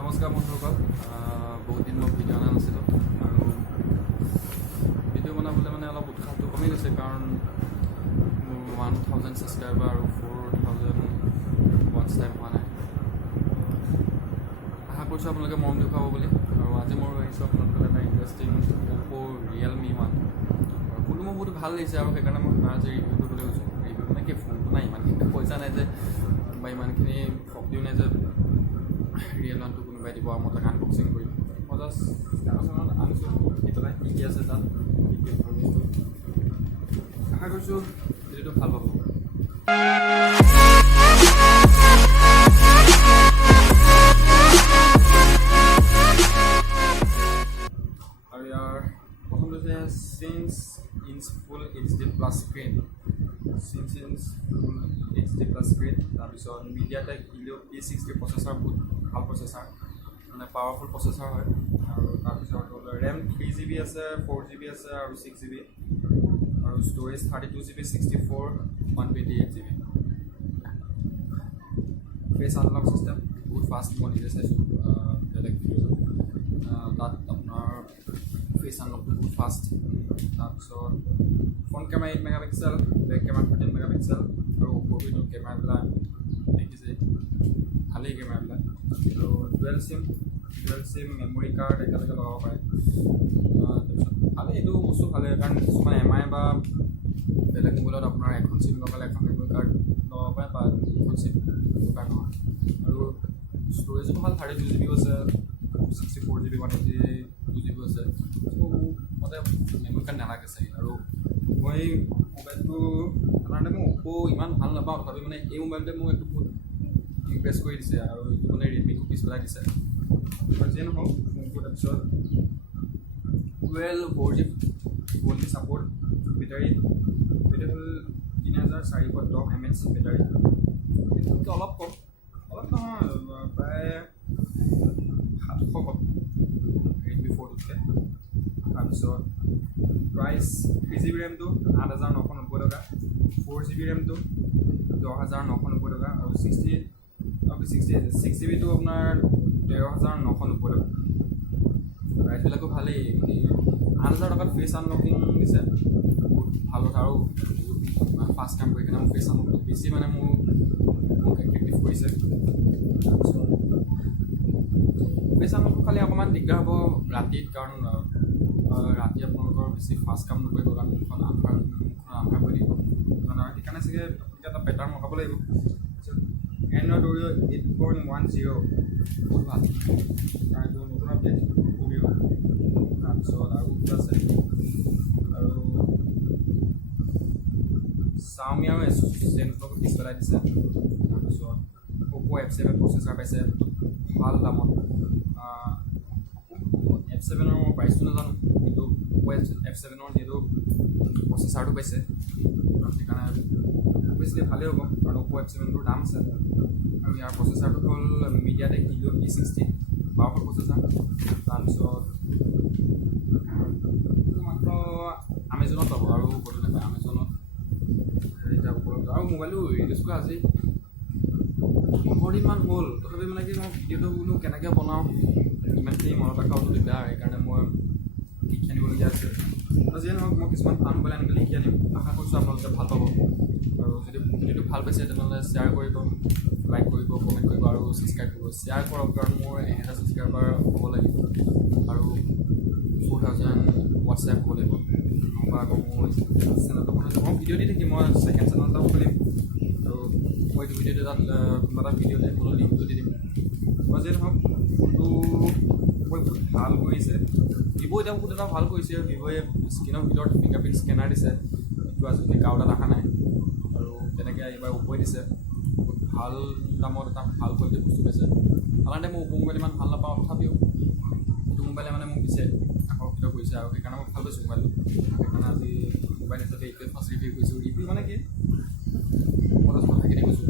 Namaskar Bondhusokol. বহুত দিন মই ভিডিঅ' অনা নাছিলোঁ আৰু ভিডিঅ' বনাবলৈ মানে অলপ উৎসাহটো কমি গৈছে কাৰণ মোৰ 1000 ছাবস্ক্ৰাইবাৰ আৰু 4000 ৱাটচ টাইম হোৱা নাই। আশা কৰিছোঁ আপোনালোকে মৰম দেখুৱাব বুলি। আৰু আজি মই আহিছোঁ আপোনালোকৰ এটা ইণ্টাৰেষ্টিং Oppo Realme 1 আৰু ফোনটো মোৰ বহুত ভাল লাগিছে আৰু সেইকাৰণে মই আজি ৰিভিউ কৰিবলৈ গৈছোঁ। ৰিভিউ মানে কি, ফোনটো নাই ইমানখিনি পইচা নাই যে বা ইমানখিনি শক্তিও নাই যে ৰিয়েল ওৱানটো কোনোবাই দিব আৰু মই তাক আনবক্সিং কৰিম। মই জাষ্ট কাগজখনত আনিছোঁ দি পেলাই কি আছে তাত কি বস্তু। আশা কৰিছোঁ ভিডিঅ'টো ভাল পাব। আৰু ইয়াৰ প্ৰথমটো হৈছে 6 ইঞ্চ ফুল HD প্লাছ স্ক্ৰীণ, 6 ইঞ্চ ফুল HD প্লাছ স্ক্ৰীণ। তাৰপিছত মিডিয়াটেক Helio P60 প্ৰচেছৰ, বহুত ভাল প্ৰচেছৰ, মানে পাৱাৰফুল প্ৰচেছৰ হয়। আৰু তাৰপিছত ৰেম 3GB আছে, 4GB আছে আৰু 6GB, আৰু storage 32GB, 64, 128GB। Face unlock system বহুত ফাষ্ট, মই নিজে চাইছোঁ বেলেগ ভিডিঅ'ত, তাত আপোনাৰ ফেচ আনলকটো বহুত ফাষ্ট। তাৰপিছত front camera 8 megapixel, back camera 13 megapixel, আৰু ওপৰতো কেমেৰাবিলাক দেখিছে ভালেই কেমেৰাবিলাক। আৰু ডুৱেল চিম মেমৰি কাৰ্ড একেলগে লগাব পাৰে। তাৰপিছত ভালেই, এইটো বস্তু ভালেই, কাৰণ কিছুমান MI বা বেলেগ মোবাইলত আপোনাৰ এখন চিম লগালে এখন মেমৰি কাৰ্ড লগাব পাৰে বা দুখন চিম দৰকাৰ নহয়। আৰু ষ্ট'ৰেজটো ভাল, 32GB আছে, 64GB, 128GB আছে। ত' মতে মেমৰি কাৰ্ড নালাগে চাগে। আৰু মই মোবাইলটো সাধাৰণতে মই Oppo ইমান ভাল নাপাওঁ, তথাপি মানে এই মোবাইলটোৱে মোক একটু বহুত ইমপ্ৰেছ কৰি দিছে আৰু এইটো মানে ৰেডমিটো পিছ পেলাই দিছে। আৰু যিয়ে নহওক ফোনটো তাৰপিছত 12 4G ছাপৰ্ট, বেটাৰী হ'ল 3410 mAh বেটাৰী, কিন্তু অলপ কম, অলপ নহয় প্ৰায় 700 কম ৰেডমি 4টোতকৈ। তাৰপিছত প্ৰাইচ 3GB ৰেমটো 8990 টকা, 4GB ৰেমটো 10990 টকা, আৰু 6GBটো আপোনাৰ 13990 টকা। প্ৰাইচবিলাকো ভালেই, মানে 8000 টকাত ফেচ আনলকিং দিছে, বহুত ভাল কথা। আৰু বহুত ফাষ্ট কাম কৰি কিনে মোৰ ফেচ আনলকটো বেছি মানে মোক এট্ৰেক্টিভ কৰিছে। তাৰপিছত ফেচ আনলকটো খালি অকণমান দিগদাৰ হ'ব ৰাতিত, কাৰণ ৰাতি আপোনালোকৰ বেছি ফাষ্ট কাম নকৰিব, কাৰণ মুখখন আন্ধাৰ কৰি দিব। সেইকাৰণে চাগে এটা পেটাৰ্ণ লগাব লাগিব। তাৰপিছত এণ্ড্ৰইড অৰিঅ 8.10 বহুত ভাল, কাৰণ এইটো নতুন আপডেট অৰিঅ। তাৰপিছত আৰু আছে আৰু Xiaomi আৰু Samsung পিছ পেলাই দিছে। তাৰপিছত Oppo F7 প্ৰচেছৰ পাইছে ভাল দামত। F7ৰ প্ৰাইচটো নাজানো, কিন্তু Oppo F7ৰ যিহেতু প্ৰচেছৰটো পাইছে সেইকাৰণে অভিয়াছলি ভালেই হ'ব, কাৰণ Oppo F7টোৰ দাম আছে। আৰু ইয়াৰ প্ৰচেছৰটো হ'ল MediaTek Helio P60, powerful processor. তাৰপিছত মাত্ৰ আমাজনত পাব আৰু ক'তো নাপায়, আমাজনত এতিয়া উপলব্ধ। আৰু মোবাইলটো ৰিলিজ কৰা আজি 15 দিনমান হ'ল, তথাপি মানে কি মই ভিডিঅ'টো বোলো কেনেকৈ বনাওঁ ইমানখিনি মনত ৰখাটো দিগদাৰ, সেইকাৰণে মই লিখি আনিবলগীয়া আছে। আৰু যিয়ে নহওক মই কিছুমান ভাল মোবাইল আনিবলৈ লিখি আনিম। আশা কৰিছোঁ আপোনালোকে ভাল পাব। আৰু যদি ভিডিঅ'টো ভাল পাইছে তেনেহ'লে শ্বেয়াৰ কৰিব, লাইক কৰিব, কমেণ্ট কৰিব আৰু ছাবস্ক্ৰাইব কৰিব। শ্বেয়াৰ কৰক, কাৰণ মোৰ 1000 ছাবস্ক্ৰাইবাৰ হ'ব লাগিব আৰু 4000 হোৱাটছএপ হ'ব লাগিব। বা আকৌ মোৰ চেনেলটো বনাইছে, মই ভিডিঅ' দি থাকিম, মই ছেকেণ্ড চেনেল এটাও খুলিম। আৰু মই এইটো ভিডিঅ'টো তাত কোনোবা এটা ভিডিঅ'তে কোনো লিংকটো দি দিম। মই যিয়ে নহওক ফোনটো বহুত ভাল কৰিছে। ভিভ' এতিয়া বহুত এটা ভাল কৰিছে। ভিভ'য়ে স্ক্ৰীনৰ ভিতৰত ফিংগাৰপ্ৰিণ্ট স্কেনাৰ দিছে, এইটো আজিকালি কাৰো তাত অহা নাই। আৰু তেনেকৈ এইবাৰ Oppoই দিছে, বহুত ভাল দামত এটা ভাল কোৱালিটিৰ বস্তু পাইছে। সাধাৰণতে মই Oppo মোবাইল ইমান ভাল নাপাওঁ, তথাপিও এইটো মোবাইলে মানে মোক দিছে, আকৰ্ষিত কৰিছে, আৰু সেইকাৰণে মই ভাল পাইছোঁ মোবাইলটো। সেইকাৰণে আজি মোবাইল হিচাপে এইটোৱে ফাৰ্ষ্ট ৰিভিউ কৰিছোঁ। ৰিভিউ মানে কি, মই জাষ্ট কথাখিনি কৈছোঁ।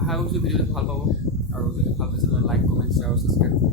আশা কৰিছোঁ ভিডিঅ'টো ভাল পাব, আৰু যদি ভাল পাইছে লাইক, কমেণ্ট, শ্বেয়াৰ আৰু ছাবস্ক্ৰাইব কৰিব।